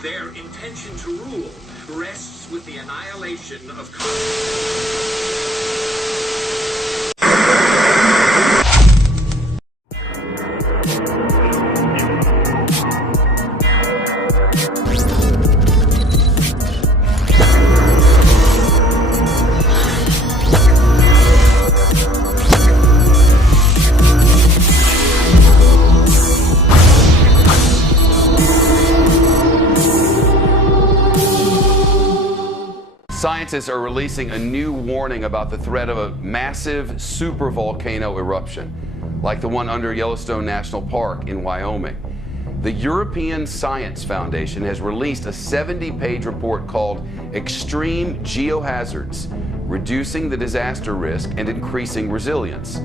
Their intention to rule rests with the annihilation of Scientists are releasing a new warning about the threat of a massive supervolcano eruption, like the one under Yellowstone National Park in Wyoming. The European Science Foundation has released a 70-page report called Extreme Geohazards: Reducing the Disaster Risk and Increasing Resilience.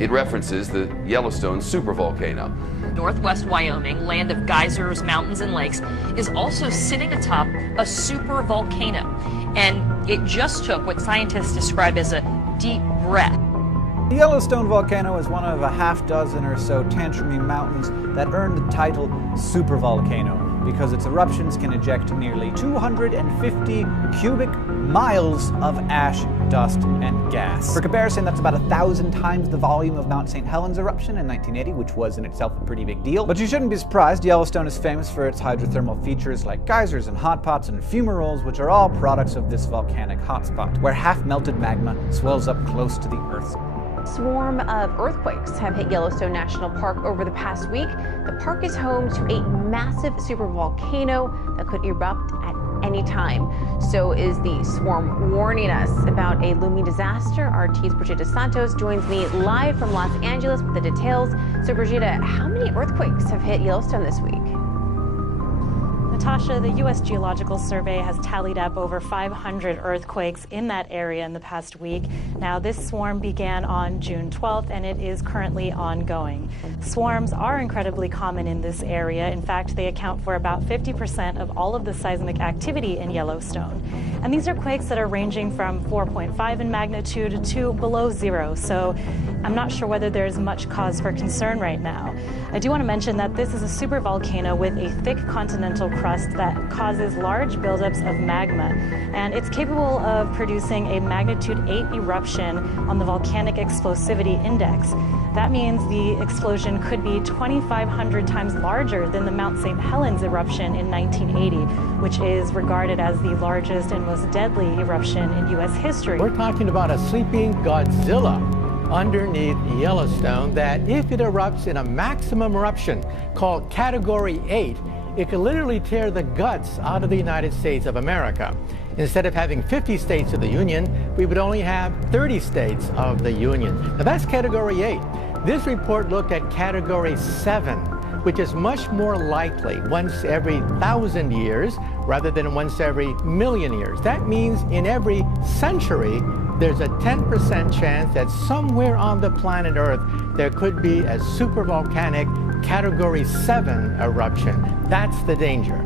It references the Yellowstone supervolcano. Northwest Wyoming, land of geysers, mountains, and lakes, is also sitting atop a supervolcano. And it just took what scientists describe as a deep breath. The Yellowstone volcano is one of a half dozen or so tantrumy mountains that earned the title supervolcano because its eruptions can eject nearly 250 cubic miles of ash, dust, and gas. For comparison, that's about 1,000 times the volume of Mount St. Helens eruption in 1980, which was in itself a pretty big deal. But you shouldn't be surprised. Yellowstone is famous for its hydrothermal features like geysers and hot pots and fumaroles, which are all products of this volcanic hotspot, where half-melted magma swells up close to the Earth. Swarm of earthquakes have hit Yellowstone National Park over the past week. The park is home to a massive supervolcano that could erupt at any time. So is the swarm warning us about a looming disaster. Our RT's Brigitte Santos joins me live from Los Angeles with the details. So Brigitte, how many earthquakes have hit Yellowstone this week? Natasha, the U.S. Geological Survey has tallied up over 500 earthquakes in that area in the past week. Now, this swarm began on June 12th, and it is currently ongoing. Swarms are incredibly common in this area. In fact, they account for about 50% of all of the seismic activity in Yellowstone. And these are quakes that are ranging from 4.5 in magnitude to below zero. So I'm not sure whether there's much cause for concern right now. I do want to mention that this is a supervolcano with a thick continental crust that causes large buildups of magma, and it's capable of producing a magnitude 8 eruption on the volcanic explosivity index. That means the explosion could be 2,500 times larger than the Mount St. Helens eruption in 1980, which is regarded as the largest and most deadly eruption in U.S. history. We're talking about a sleeping Godzilla underneath Yellowstone that, if it erupts in a maximum eruption called Category 8, it could literally tear the guts out of the United States of America. Instead of having 50 states of the Union, we would only have 30 states of the Union. Now that's Category 8. This report looked at Category 7, which is much more likely once every 1,000 years rather than once every million years. That means in every century, there's a 10% chance that somewhere on the planet Earth there could be a supervolcanic Category 7 eruption. That's the danger.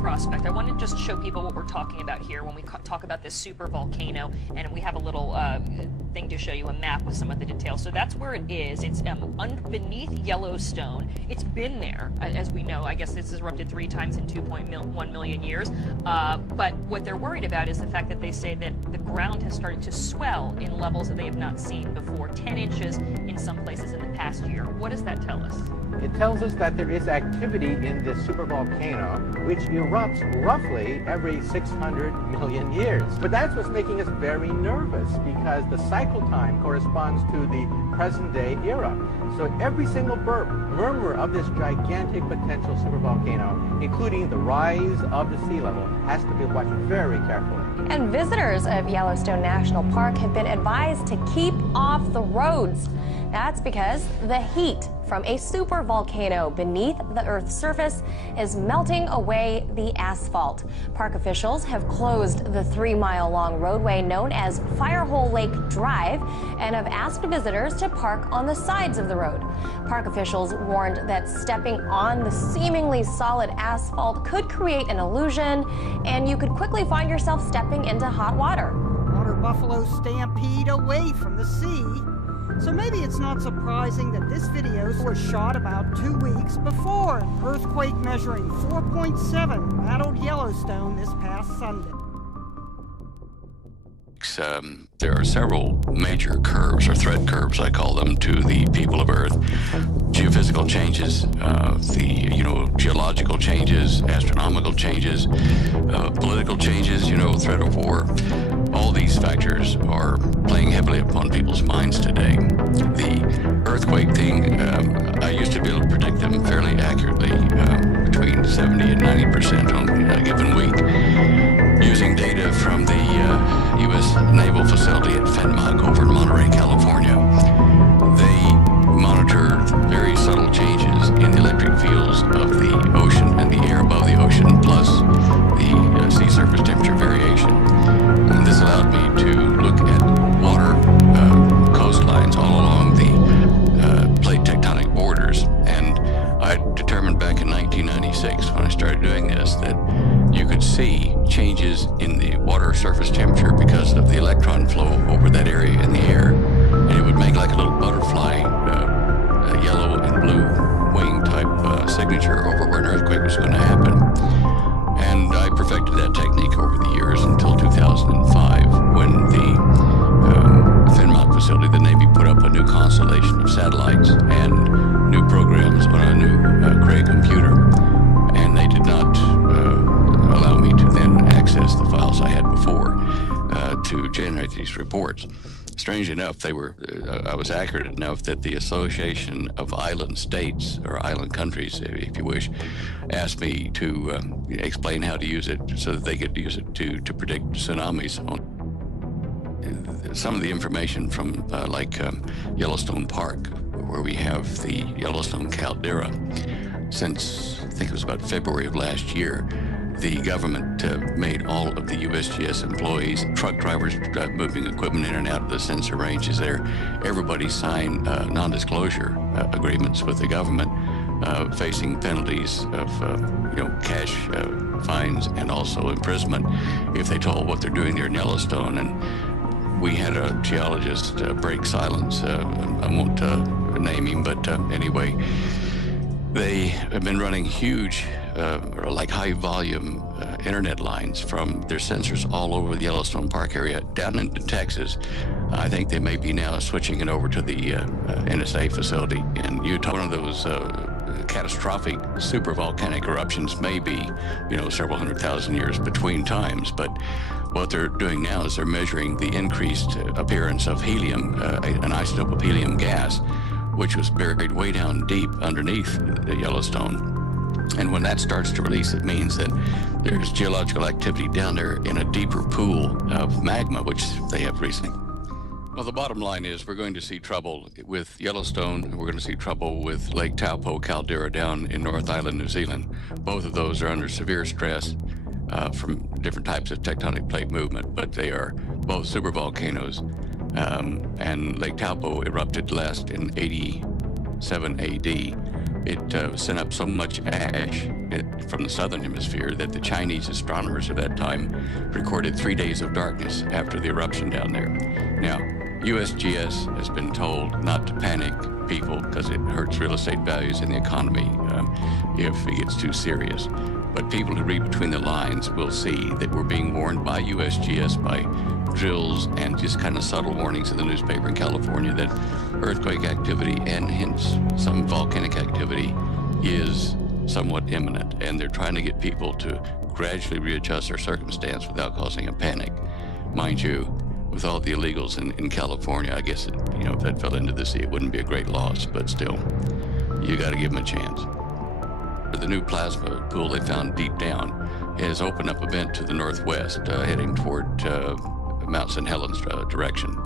Prospect. I want to just show people what we're talking about here when we talk about this super volcano, and we have a little thing to show you, a map with some of the details. So that's where it is. It's beneath Yellowstone. It's been there, as we know. I guess this has erupted 3 times in 2.1 million years. But what they're worried about is the fact that they say that the ground has started to swell in levels that they have not seen before, 10 inches in some places in the past year. What does that tell us? It tells us that there is activity in this supervolcano, which erupts roughly every 600 million years. But that's what's making us very nervous, because the cycle time corresponds to the present-day era. So every single burp, murmur of this gigantic potential supervolcano, including the rise of the sea level, has to be watched very carefully. And visitors of Yellowstone National Park have been advised to keep off the roads. That's because the heat from a supervolcano beneath the Earth's surface is melting away the asphalt. Park officials have closed the 3-mile-long roadway known as Firehole Lake Drive and have asked visitors to park on the sides of the road. Park officials warned that stepping on the seemingly solid asphalt could create an illusion, and you could quickly find yourself stepping into hot water. Water buffalo stampede away from the sea. So maybe it's not surprising that this video was shot about 2 weeks before an earthquake measuring 4.7 rattled Yellowstone this past Sunday. There are several major curves, or threat curves, I call them, to the people of Earth. Geophysical changes, geological changes, astronomical changes, political changes, threat of war. All these factors are playing heavily upon people's minds today. The earthquake thing, I used to be able to predict them fairly accurately, between 70 and 90% on a given week, using data from the U.S. Naval facility at N.W.O over in Monterey, California. They monitor very subtle changes in the electric fields of the ocean and the air above the ocean, plus the sea surface temperature variation. And this allowed me to look at water coastlines all along the plate tectonic borders. And I determined back in 1996, when I started doing this, that you could see changes in the water surface temperature because of the electron flow over that area in the air. And it would make like a little butterfly, a yellow and blue wing type signature over where an earthquake was going to happen. And I perfected that technique over the years until 2005, when the N.W.O facility, the Navy, put up a new constellation of satellites and new programs on a new Cray computer. And they did not allow me to then access the files I had before to generate these reports. Strangely enough, I was accurate enough that the Association of Island States, or island countries, if you wish, asked me to explain how to use it so that they could use it to predict tsunamis. Some of the information from Yellowstone Park, where we have the Yellowstone caldera, since I think it was about February of last year, the government made all of the USGS employees, truck drivers moving equipment in and out of the sensor ranges there, everybody signed non-disclosure agreements with the government, facing penalties of cash fines and also imprisonment if they told what they're doing there in Yellowstone. And we had a geologist break silence. I won't name him, but anyway, they have been running huge, high volume internet lines from their sensors all over the Yellowstone Park area down into Texas. I think they may be now switching it over to the NSA facility in Utah. One of those catastrophic supervolcanic eruptions may be, several 100,000 years between times, but what they're doing now is they're measuring the increased appearance of helium, an isotope of helium gas, which was buried way down deep underneath the Yellowstone. And when that starts to release, it means that there's geological activity down there in a deeper pool of magma, which they have recently. Well, the bottom line is we're going to see trouble with Yellowstone. We're going to see trouble with Lake Taupo caldera down in North Island, New Zealand. Both of those are under severe stress from different types of tectonic plate movement, but they are both supervolcanoes. And Lake Taupo erupted last in 87 AD. It sent up so much ash from the southern hemisphere that the Chinese astronomers at that time recorded 3 days of darkness after the eruption down there. Now, USGS has been told not to panic people because it hurts real estate values in the economy if it gets too serious. But people who read between the lines will see that we're being warned by USGS, by drills and just kind of subtle warnings in the newspaper in California that earthquake activity and hence some volcanic activity is somewhat imminent. And they're trying to get people to gradually readjust their circumstance without causing a panic. Mind you, with all the illegals in California, I guess, if that fell into the sea, it wouldn't be a great loss, but still, you got to give them a chance. The new plasma pool they found deep down has opened up a vent to the northwest, heading toward Mount St. Helens direction.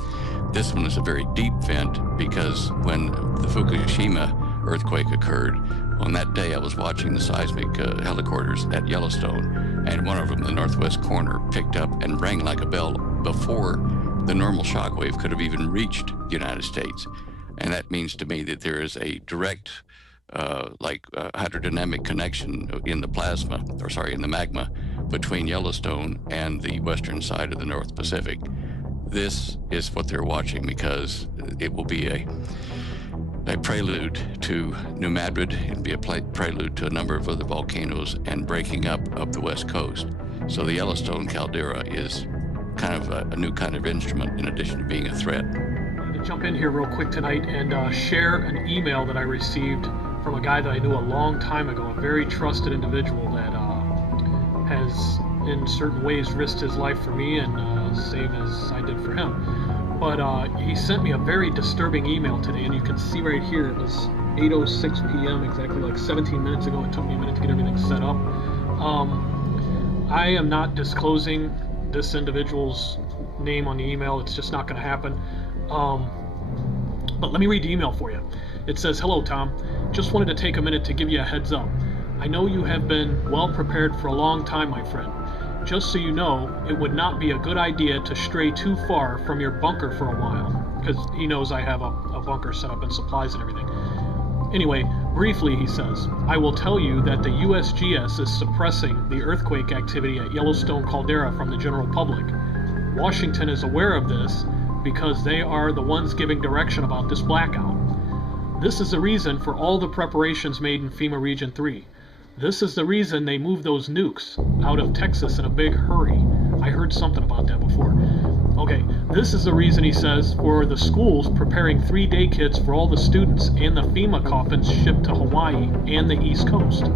This one is a very deep vent because when the Fukushima earthquake occurred, on that day I was watching the seismic helicopters at Yellowstone, and one of them in the northwest corner picked up and rang like a bell before the normal shock wave could have even reached the United States. And that means to me that there is a direct hydrodynamic connection in the magma between Yellowstone and the western side of the North Pacific. this is what they're watching, because it will be a prelude to New Madrid. It'll be a prelude to a number of other volcanoes and breaking up of the West Coast. So the Yellowstone caldera is kind of a new kind of instrument in addition to being a threat. I wanted to jump in here real quick tonight and share an email that I received from a guy that I knew a long time ago, a very trusted individual that has in certain ways risked his life for me and same as I did for him. But he sent me a very disturbing email today, and you can see right here it was 8:06 p.m. exactly, like 17 minutes ago. It took me a minute to get everything set up. I am not disclosing this individual's name on the email. It's just not going to happen. But let me read the email for you. It says, "Hello, Tom. Just wanted to take a minute to give you a heads up. I know you have been well prepared for a long time, my friend. Just so you know, it would not be a good idea to stray too far from your bunker for a while," because he knows I have a bunker set up and supplies and everything. Anyway, briefly, he says, "I will tell you that the USGS is suppressing the earthquake activity at Yellowstone caldera from the general public. Washington is aware of this because they are the ones giving direction about this blackout. This is the reason for all the preparations made in FEMA Region 3. This is the reason they moved those nukes out of Texas in a big hurry." I heard something about that before. Okay, this is the reason, he says, for the schools preparing 3-day kits for all the students and the FEMA coffins shipped to Hawaii and the East Coast.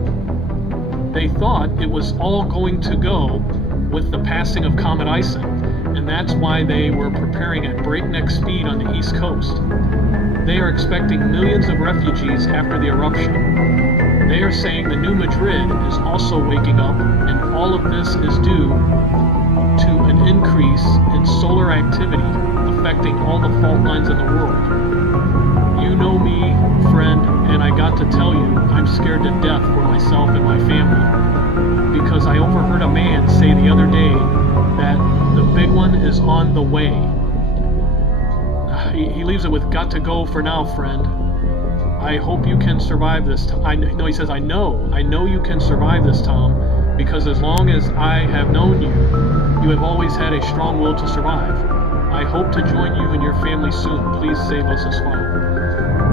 They thought it was all going to go with the passing of Comet Ison, and that's why they were preparing at breakneck speed on the East Coast. They are expecting millions of refugees after the eruption. They are saying the New Madrid is also waking up, and all of this is due to an increase in solar activity affecting all the fault lines in the world. You know me, friend, and I got to tell you, I'm scared to death for myself and my family, because I overheard a man say the other day that the big one is on the way. He leaves it with, "Got to go for now, friend. I hope you can survive this." He says, I know you can survive this, Tom, because as long as I have known you, you have always had a strong will to survive. I hope to join you and your family soon. Please save us a spot."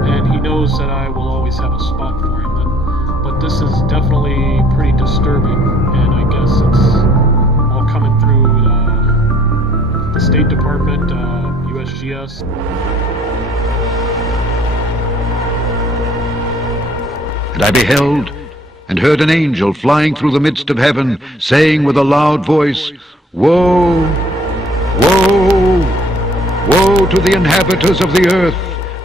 And he knows that I will always have a spot for him, but this is definitely pretty disturbing, and I guess it's all coming through the State Department, USGS. "And I beheld and heard an angel flying through the midst of heaven, saying with a loud voice, Woe, woe, woe to the inhabitants of the earth,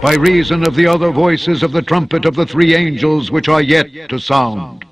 by reason of the other voices of the trumpet of the 3 angels which are yet to sound."